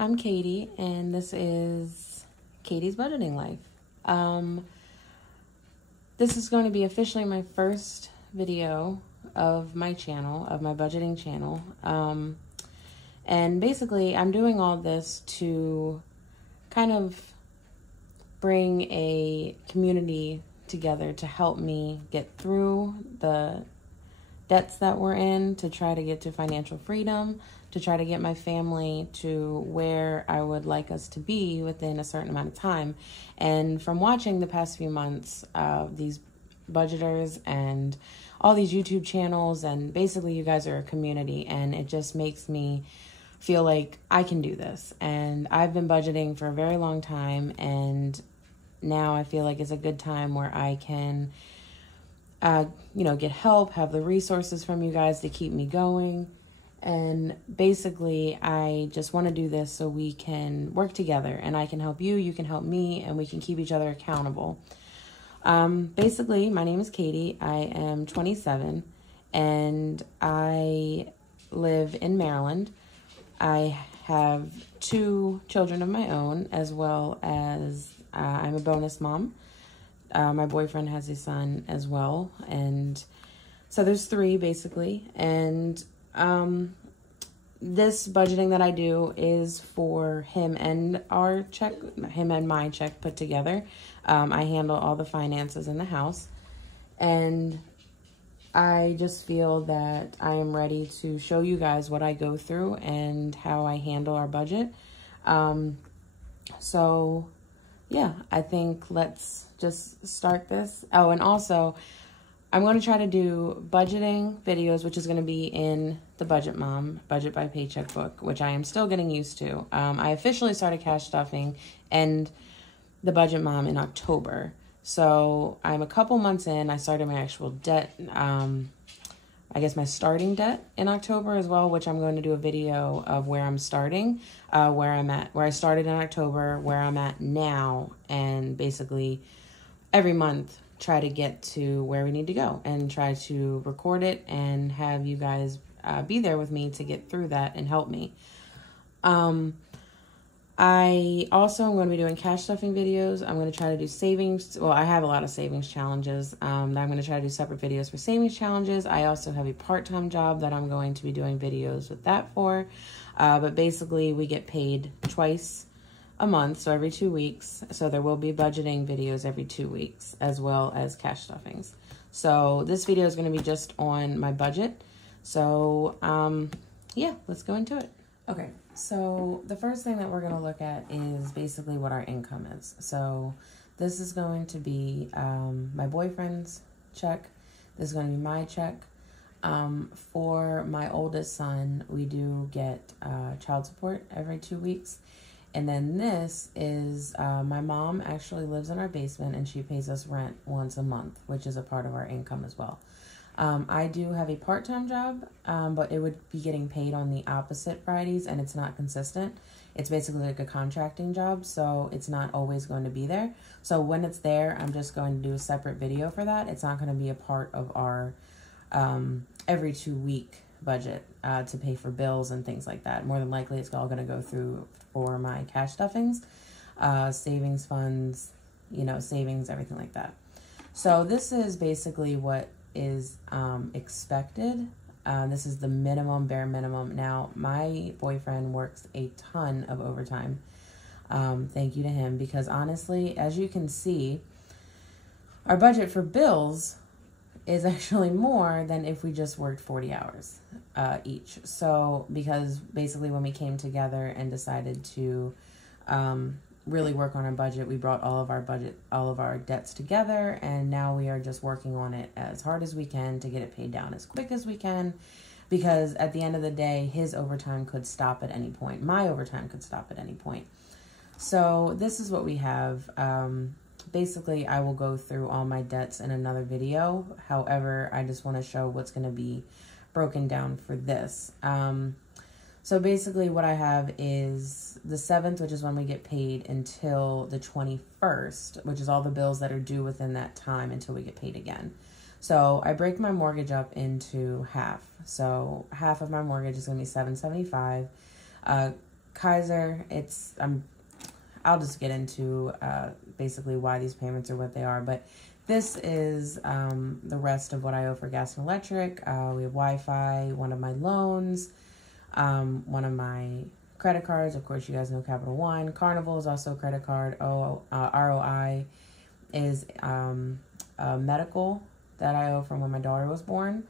I'm Katie, and this is Katie's Budgeting Life. This is going to be officially my first video of my channel, of my budgeting channel. And basically, I'm doing all this to kind of bring a community together to help me get through the debts that we're in, to try to get to financial freedom, to try to get my family to where I would like us to be within a certain amount of time. And from watching the past few months of these budgeters and all these YouTube channels, and basically you guys are a community, and it just makes me feel like I can do this. And I've been budgeting for a very long time, and now I feel like it's a good time where I can get help, have the resources from you guys to keep me going. And basically, I just want to do this so we can work together, and I can help you, you can help me, and we can keep each other accountable. Basically, my name is Katie. I am 27, and I live in Maryland. I have 2 children of my own, as well as I'm a bonus mom. My boyfriend has a son as well, and so there's 3 basically. And this budgeting that I do is for him and my check put together. I handle all the finances in the house, and I just feel that I am ready to show you guys what I go through and how I handle our budget. So yeah, I think let's just start this. Oh, and also I'm going to try to do budgeting videos, which is going to be in the Budget by Paycheck book, which I am still getting used to. I officially started cash stuffing and the Budget Mom in October. So I'm a couple months in. I started my actual debt, I guess my starting debt in October as well, which I'm going to do a video of where I'm starting, where I started in October, where I'm at now, and basically every month try to get to where we need to go and try to record it and have you guys be there with me to get through that and help me. I also am going to be doing cash stuffing videos. I'm going to try to do savings. Well, I have a lot of savings challenges that I'm going to try to do separate videos for savings challenges. I also have a part-time job that I'm going to be doing videos with that for. But basically, we get paid twice a month, so every 2 weeks. So there will be budgeting videos every 2 weeks, as well as cash stuffings. So this video is going to be just on my budget. So yeah, let's go into it. Okay, so the first thing that we're going to look at is basically what our income is. So this is going to be my boyfriend's check. This is going to be my check. For my oldest son, we do get child support every 2 weeks. And then this is, my mom actually lives in our basement, and she pays us rent once a month, which is a part of our income as well. I do have a part-time job, but it would be getting paid on the opposite Fridays, and it's not consistent. It's basically like a contracting job, so it's not always going to be there. So when it's there, I'm just going to do a separate video for that. It's not going to be a part of our every 2 week budget to pay for bills and things like that. More than likely, it's all going to go through for my cash stuffings, savings funds, savings, everything like that. So this is basically what is expected. This is the minimum, bare minimum. Now, my boyfriend works a ton of overtime. Thank you to him, because honestly, as you can see, our budget for bills is actually more than if we just worked 40 hours each. So because basically when we came together and decided to really work on our budget, we brought all of our debts together, and now we are just working on it as hard as we can to get it paid down as quick as we can, because at the end of the day, his overtime could stop at any point. My overtime could stop at any point. So this is what we have. Basically, I will go through all my debts in another video. However, I just want to show what's going to be broken down for this. So basically what I have is the 7th, which is when we get paid, until the 21st, which is all the bills that are due within that time until we get paid again. So I break my mortgage up into half. So half of my mortgage is going to be $775. Kaiser, I'll just get into basically why these payments are what they are, but this is the rest of what I owe for gas and electric. We have Wi-Fi, one of my loans, one of my credit cards. Of course, you guys know Capital One. Carnival is also a credit card. ROI is a medical that I owe from when my daughter was born.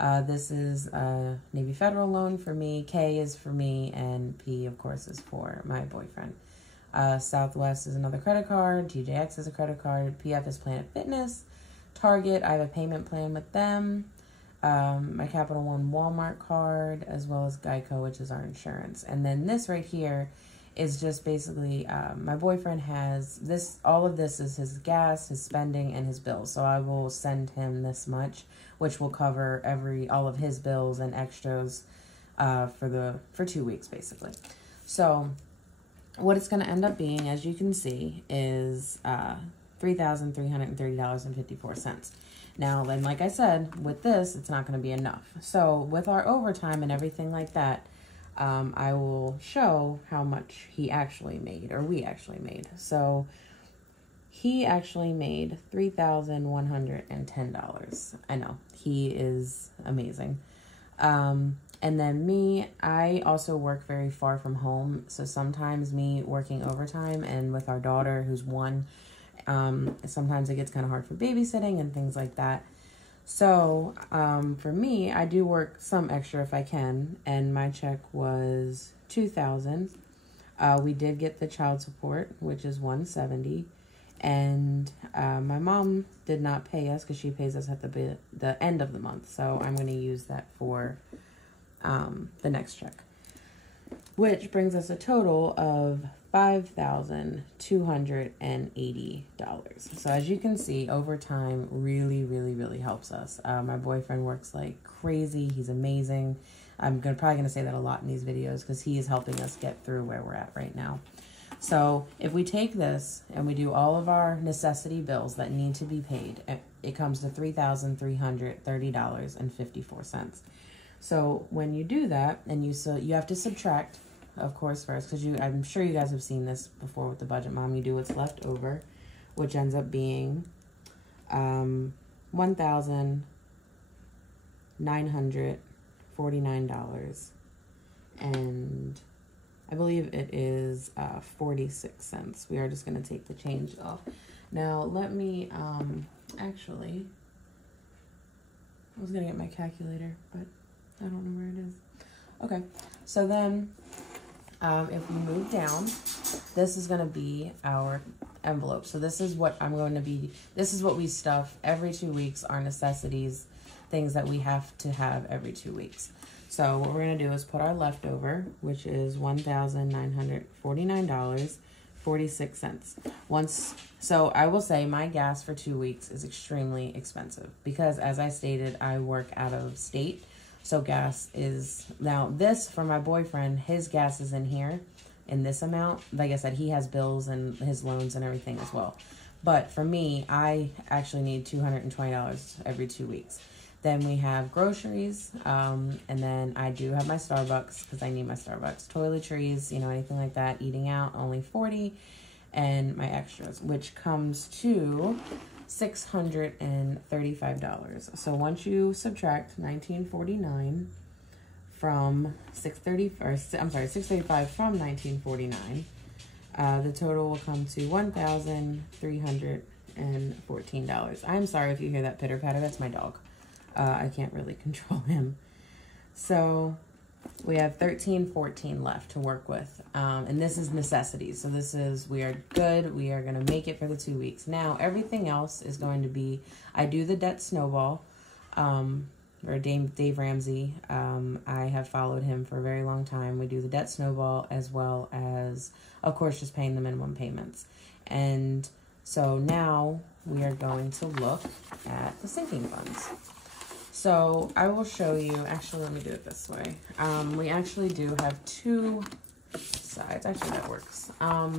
This is a Navy Federal loan for me. K is for me, and P, of course, is for my boyfriend. Southwest is another credit card. TJX is a credit card. PF is Planet Fitness. Target, I have a payment plan with them. My Capital One Walmart card, as well as Geico, which is our insurance. And then this right here is just basically, my boyfriend has this, all of this is his gas, his spending, and his bills. So I will send him this much, which will cover all of his bills and extras for 2 weeks, basically. So what it's going to end up being, as you can see, is $3,330.54. Now, then, like I said, with this, it's not going to be enough. So with our overtime and everything like that, I will show how much he actually made, or we actually made. So he actually made $3,110. I know, he is amazing. And then me, I also work very far from home. So sometimes me working overtime, and with our daughter who's 1, sometimes it gets kind of hard for babysitting and things like that. So for me, I do work some extra if I can, and my check was $2,000. We did get the child support, which is $170, and my mom did not pay us because she pays us at the end of the month. So I'm going to use that for the next check, which brings us a total of $5,280. So as you can see, overtime really, really, really helps us. My boyfriend works like crazy. He's amazing. I'm probably going to say that a lot in these videos because he is helping us get through where we're at right now. So if we take this and we do all of our necessity bills that need to be paid, it comes to $3,330.54. So when you do that, and you have to subtract, of course, first, because I'm sure you guys have seen this before with the budget mom. You do what's left over, which ends up being $1,949, and I believe it is 46 cents. We are just going to take the change off. Now, let me, actually, I was going to get my calculator, but I don't know where it is. Okay, so then if we move down, this is going to be our envelope. So this is what this is what we stuff every 2 weeks, our necessities, things that we have to have every 2 weeks. So what we're going to do is put our leftover, which is $1,949.46. So I will say my gas for 2 weeks is extremely expensive because, as I stated, I work out of state. So gas is, now this for my boyfriend, his gas is in here in this amount. Like I said, he has bills and his loans and everything as well. But for me, I actually need $220 every 2 weeks. Then we have groceries, and then I do have my Starbucks because I need my Starbucks. Toiletries, anything like that. Eating out, only $40, and my extras, which comes to $635. So once you subtract $19.49 from $635 from $19.49, the total will come to $1,314. I'm sorry if you hear that pitter patter. That's my dog. I can't really control him. So we have $13.14 left to work with. And this is necessities. So we are good. We are going to make it for the 2 weeks. Now, everything else is going to be, I do the debt snowball, or Dave Ramsey. I have followed him for a very long time. We do the debt snowball as well as, of course, just paying the minimum payments. And so now we are going to look at the sinking funds. So I will show you, actually, let me do it this way. We actually do have 2 sides. Actually, that works. I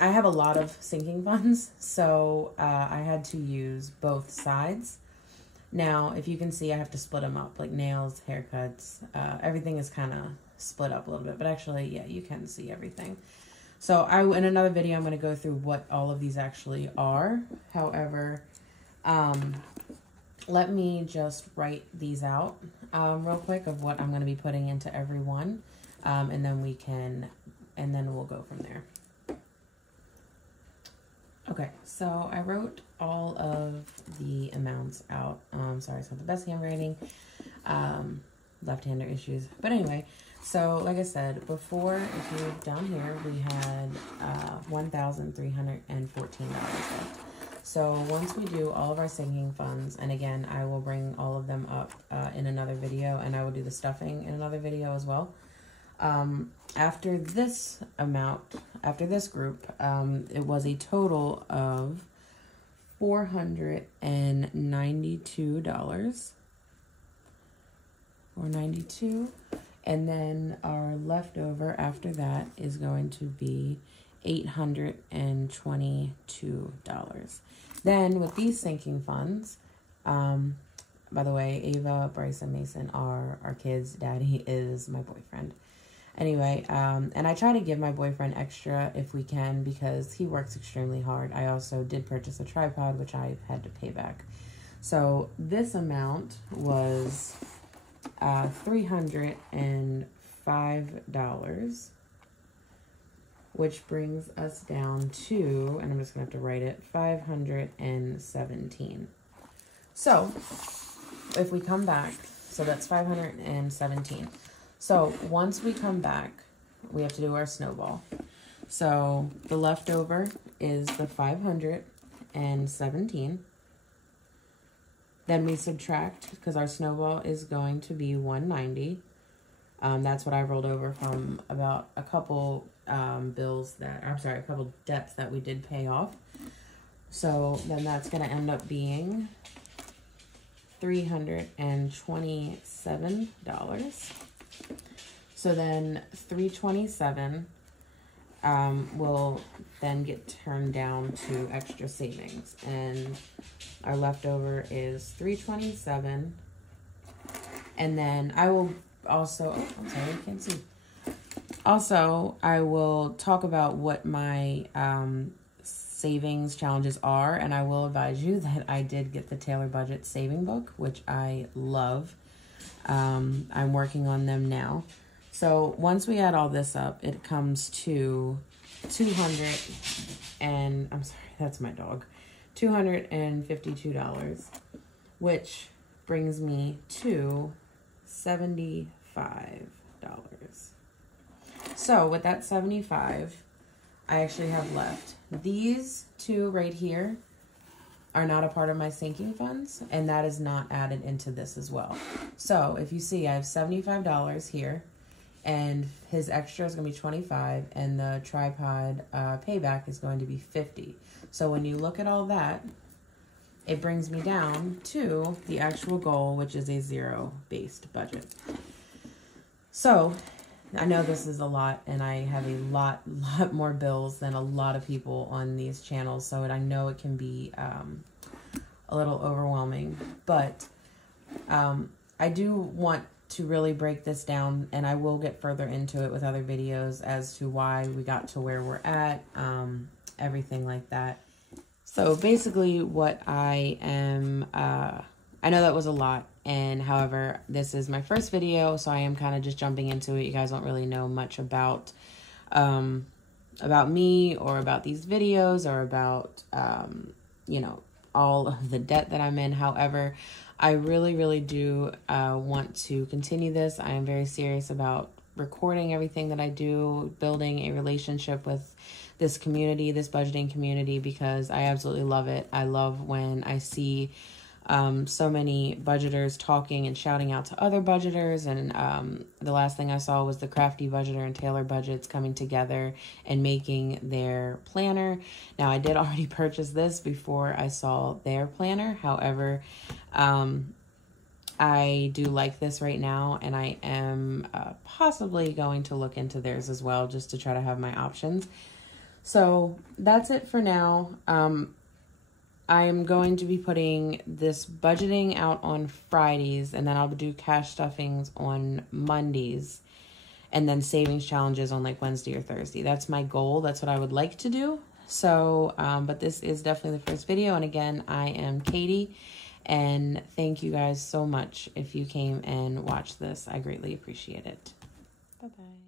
have a lot of sinking funds, so I had to use both sides. Now, if you can see, I have to split them up, like nails, haircuts. Everything is kind of split up a little bit, but actually, yeah, you can see everything. So in another video, I'm going to go through what all of these actually are. However, let me just write these out real quick of what I'm going to be putting into every one. And then we'll go from there. Okay, so I wrote all of the amounts out. Sorry, it's not the best handwriting. Left-hander issues. But anyway, so like I said before, if you're down here, we had $1,314 left. So once we do all of our sinking funds, and again, I will bring all of them up in another video, and I will do the stuffing in another video as well. After this amount, after this group, it was a total of $492 or 92, and then our leftover after that is going to be $822. Then with these sinking funds, by the way, Ava, Bryce, and Mason are our kids' daddy is my boyfriend. Anyway, and I try to give my boyfriend extra if we can because he works extremely hard. I also did purchase a tripod, which I had to pay back. So this amount was $305, which brings us down to, and I'm just going to have to write it, $517. So if we come back, so that's $517. So once we come back, we have to do our snowball. So the leftover is the 517. Then we subtract, because our snowball is going to be 190. That's what I rolled over from about a couple bills that, I'm sorry, a couple debts that we did pay off. So then that's going to end up being $327. So then 327 will then get turned down to extra savings, and our leftover is 327. And then I will also, oh, I'm sorry, I can't see. Also, I will talk about what my savings challenges are, and I will advise you that I did get the Taylor Budget saving book, which I love. I'm working on them now. So once we add all this up, it comes to $252, which brings me to $75. So with that 75, I actually have left. These two right here are not a part of my sinking funds, and that is not added into this as well. So if you see, I have $75 here, and his extra is going to be $25, and the tripod payback is going to be $50. So when you look at all that, it brings me down to the actual goal, which is a zero-based budget. So I know this is a lot, and I have a lot more bills than a lot of people on these channels, so I know it can be a little overwhelming, but I do want to really break this down, and I will get further into it with other videos as to why we got to where we're at, everything like that. So basically what I am, I know that was a lot, and however, this is my first video, so I am kind of just jumping into it. You guys don't really know much about me or about these videos or about, you know, all of the debt that I'm in. However, I really do want to continue this. I am very serious about recording everything that I do, building a relationship with this community, this budgeting community, because I absolutely love it. I love when I see so many budgeters talking and shouting out to other budgeters, and the last thing I saw was the Crafty Budgeter and Taylor Budgets coming together and making their planner. Now, I did already purchase this before I saw their planner. However, I do like this right now, and I am possibly going to look into theirs as well, just to try to have my options. So that's it for now. I am going to be putting this budgeting out on Fridays, and then I'll do cash stuffings on Mondays. and then savings challenges on like Wednesday or Thursday. That's my goal. That's what I would like to do. So, but this is definitely the first video. And again, I am Katie, and thank you guys so much if you came and watched this. I greatly appreciate it. Bye-bye.